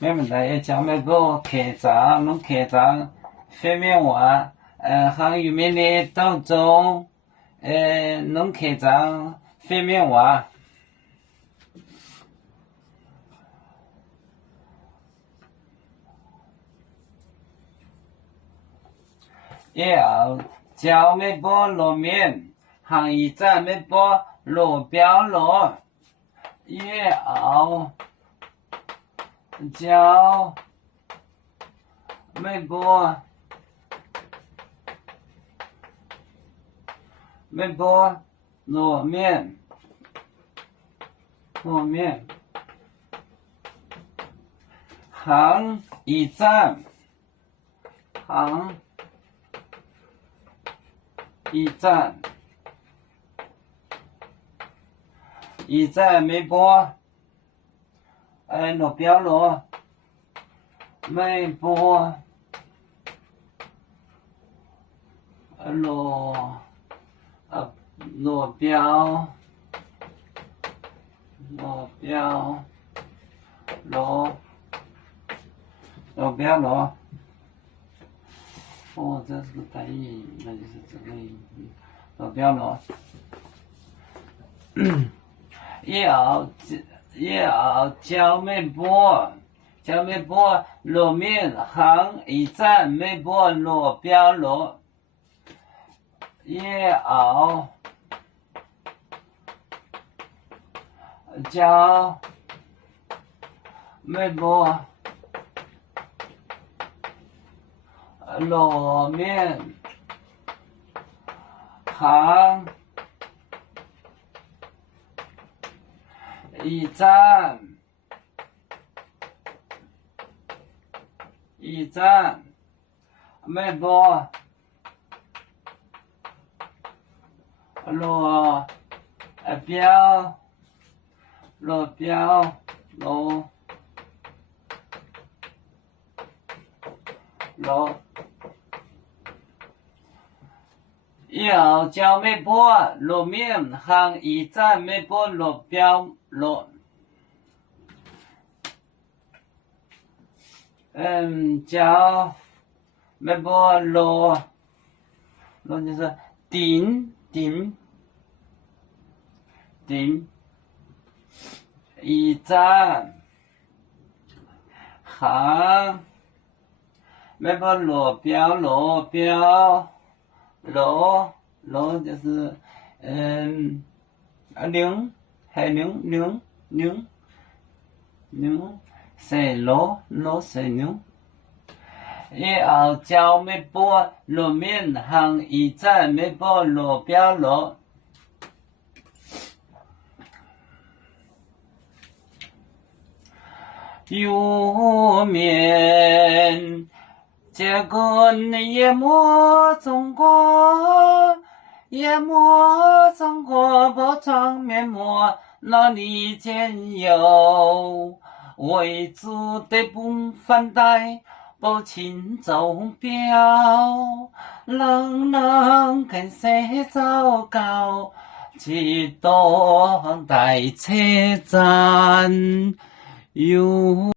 我们大家讲那个开张，弄开张，方面话，汉语面的当中，弄开张，方面话。要教没播路面，行一站没播路标路，要教没播路面，行一站，行一站没播，路标路没播，路标路。哦，这是个单音，那就是这个音，路标路。要教没播路面行一站没播路标路，要教没播路面行一站没播路标路要教没播路面行一站没播路标路。教没播路就是顶一站行没播路标路就是牛是路是牛。要教没播路面行一站没播路标路。有面结果你也莫中国不长面膜那里见有为主的不反对不亲走标人跟谁糟糕几多台车站有